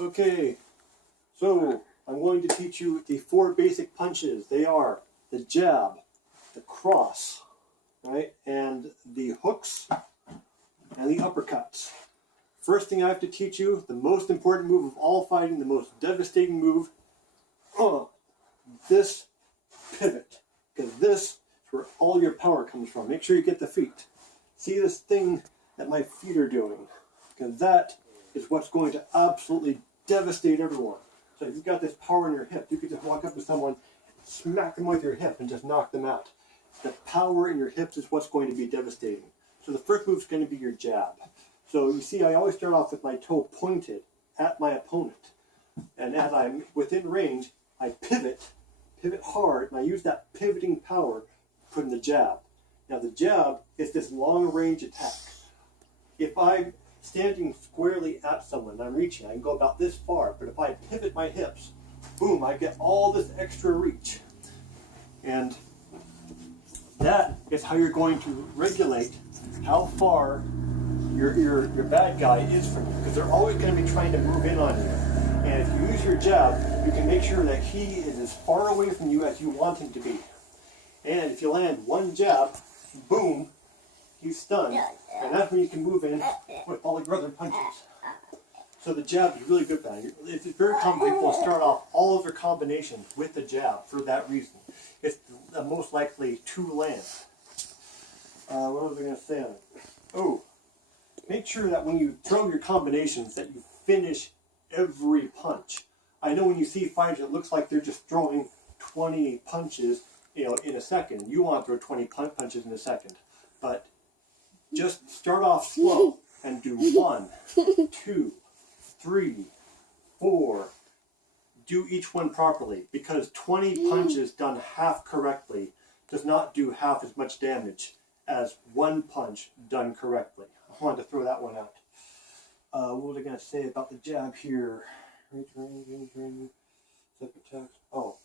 Okay, so I'm going to teach you the 4 basic punches. They are the jab, the cross, right, and the hooks and the uppercuts. First thing I have to teach you, the most important move of all fighting, the most devastating move, this pivot, because this is where all your power comes from. Make sure you get the feet. See this thing that my feet are doing, because that is what's going to absolutely devastate everyone. So if you've got this power in your hip, you could just walk up to someone, smack them with your hip, and just knock them out. The power in your hips is what's going to be devastating. So the first move is going to be your jab. So you see, I always start off with my toe pointed at my opponent. And as I'm within range, I pivot hard, and I use that pivoting power to put in the jab. Now the jab is this long range attack. If I'm standing squarely at someone, I'm reaching, I can go about this far, but if I pivot my hips, boom, I get all this extra reach. And that is how you're going to regulate how far your bad guy is from you, because they're always going to be trying to move in on you. And if you use your jab, you can make sure that he is as far away from you as you want him to be. And if you land one jab, boom, he's stunned. And that's when you can move in with all your other punches. So the jab is really good for that. It's very common people start off all of their combinations with the jab for that reason. It's the most likely to land. What was I going to say on it? Oh, make sure that when you throw your combinations that you finish every punch. I know when you see fighters, it looks like they're just throwing 20 punches, in a second. You want to throw 20 punches in a second, but just start off slow and do 1, 2, 3, 4. Do each one properly, because 20 punches done half correctly does not do half as much damage as 1 punch done correctly. I wanted to throw that one out. What was I going to say about the jab here? Oh,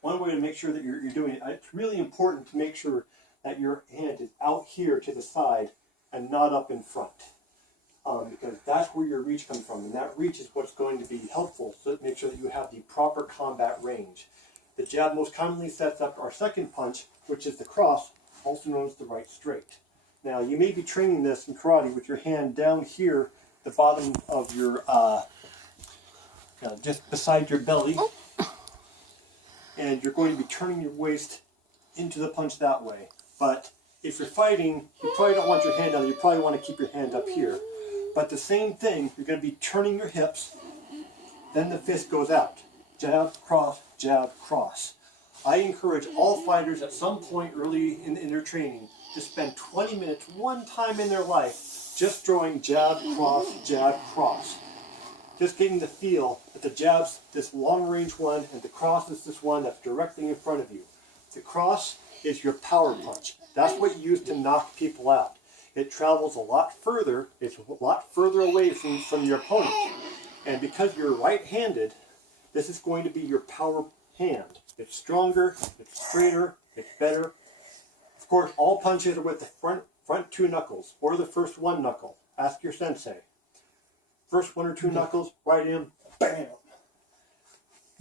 one way to make sure that you're doing it, it's really important to make sure that your hand is out here to the side and not up in front. Because that's where your reach comes from, and that reach is what's going to be helpful, so make sure that you have the proper combat range. The jab most commonly sets up our second punch, which is the cross, also known as the right straight. Now, you may be training this in karate with your hand down here, the bottom of your, just beside your belly, and you're going to be turning your waist into the punch that way. But if you're fighting, you probably don't want your hand down, you probably want to keep your hand up here. But the same thing, you're going to be turning your hips, then the fist goes out. Jab, cross, cross. I encourage all fighters at some point early in their training to spend 20 minutes one time in their life just throwing jab, cross. Just getting the feel that the jab's this long range one and the cross is this one that's directly in front of you. The cross is your power punch. That's what you use to knock people out. It travels a lot further, it's a lot further away from your opponent. And because you're right-handed, this is going to be your power hand. It's stronger, it's straighter, it's better. Of course, all punches are with the front 2 knuckles, or the first 1 knuckle. Ask your sensei. First 1 or 2 knuckles, right in, bam!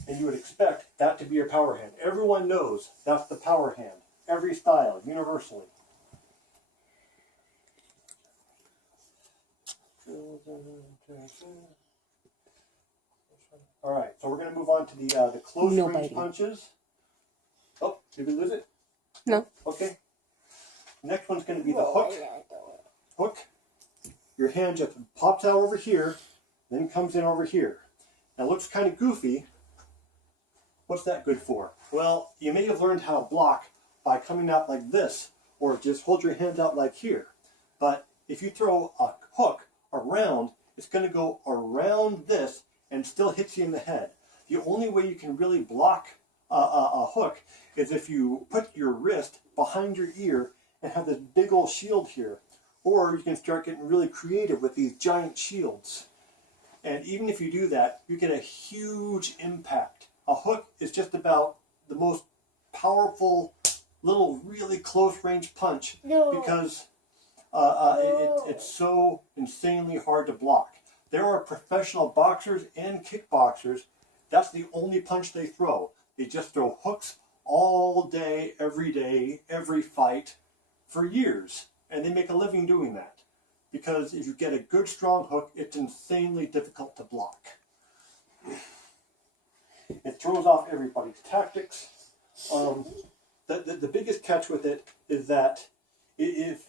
And you would expect that to be your power hand. Everyone knows that's the power hand. Every style, universally. Alright, so we're going to move on to the close range punches. Oh, did we lose it? No. Okay. Next one's going to be the hook. Hook. Your hand just pops out over here, then comes in over here. Now it looks kind of goofy. What's that good for? Well, you may have learned how to block by coming out like this, or just hold your hand out like here. But if you throw a hook around, it's going to go around this and still hits you in the head. The only way you can really block a hook is if you put your wrist behind your ear and have this big old shield here. Or you can start getting really creative with these giant shields. And even if you do that, you get a huge impact. A hook is just about the most powerful little really close range punch because it's so insanely hard to block. There are professional boxers and kickboxers. That's the only punch they throw. They just throw hooks all day, every fight for years. And they make a living doing that. Because if you get a good strong hook, it's insanely difficult to block. It throws off everybody's tactics. The biggest catch with it is that if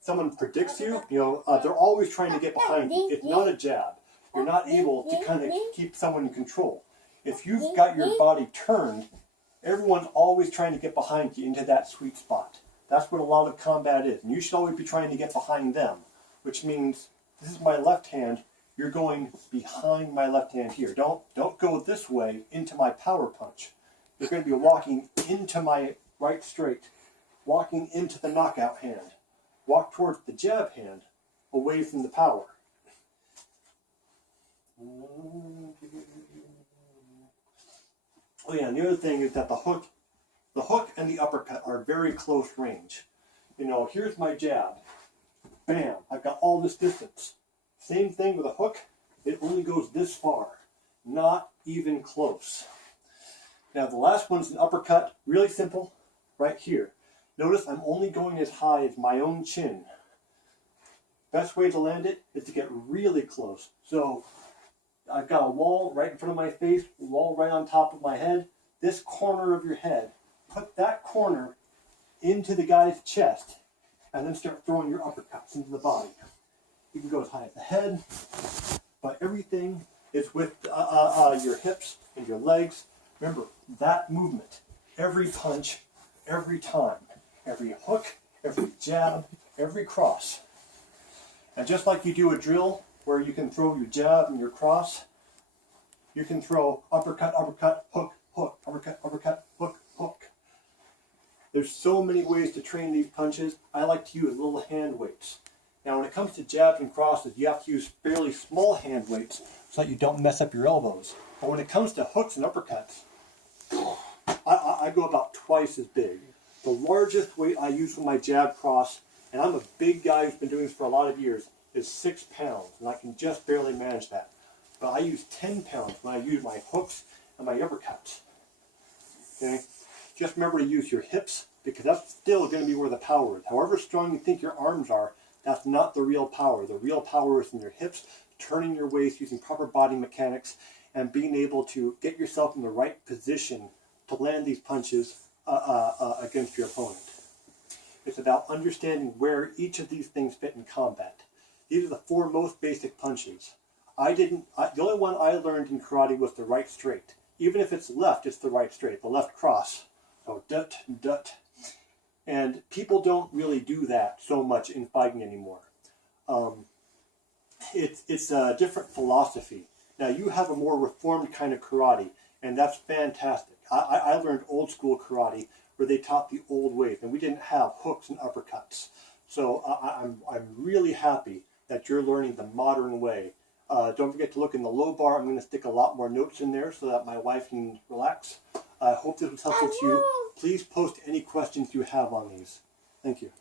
someone predicts you, they're always trying to get behind you. It's not a jab. You're not able to kind of keep someone in control. If you've got your body turned, everyone's always trying to get behind you into that sweet spot. That's what a lot of combat is. And you should always be trying to get behind them, which means this is my left hand. You're going behind my left hand here. Don't go this way into my power punch. You're going to be walking into my right straight, walking into the knockout hand. Walk towards the jab hand, away from the power. Oh yeah, and the other thing is that the hook and the uppercut are very close range. Here's my jab. Bam, I've got all this distance. Same thing with a hook, it only goes this far. Not even close. Now the last one's an uppercut, really simple, right here. Notice I'm only going as high as my own chin. Best way to land it is to get really close. So I've got a wall right in front of my face, a wall right on top of my head. This corner of your head, put that corner into the guy's chest and then start throwing your uppercuts into the body. You can go as high as the head, but everything is with your hips and your legs. Remember, that movement, every punch, every time, every hook, every jab, every cross. And just like you do a drill where you can throw your jab and your cross, you can throw uppercut, uppercut, hook, hook, uppercut, uppercut, hook, hook. There's so many ways to train these punches. I like to use little hand weights. Now when it comes to jabs and crosses, you have to use fairly small hand weights so that you don't mess up your elbows. But when it comes to hooks and uppercuts, I go about twice as big. The largest weight I use for my jab cross, and I'm a big guy who's been doing this for a lot of years, is 6 pounds, and I can just barely manage that. But I use 10 pounds when I use my hooks and my uppercuts. Okay? Just remember to use your hips, because that's still going to be where the power is. However strong you think your arms are, that's not the real power. The real power is in your hips, turning your waist, using proper body mechanics, and being able to get yourself in the right position to land these punches against your opponent. It's about understanding where each of these things fit in combat. These are the 4 most basic punches. The only one I learned in karate was the right straight. Even if it's left, it's the right straight, the left cross. So dut, dut. And people don't really do that so much in fighting anymore. It's a different philosophy. Now you have a more reformed kind of karate, and that's fantastic. I learned old school karate where they taught the old ways, and we didn't have hooks and uppercuts. So I'm really happy that you're learning the modern way. Don't forget to look in the low bar. I'm going to stick a lot more notes in there so that my wife can relax. I hope this was helpful to you. Please post any questions you have on these. Thank you.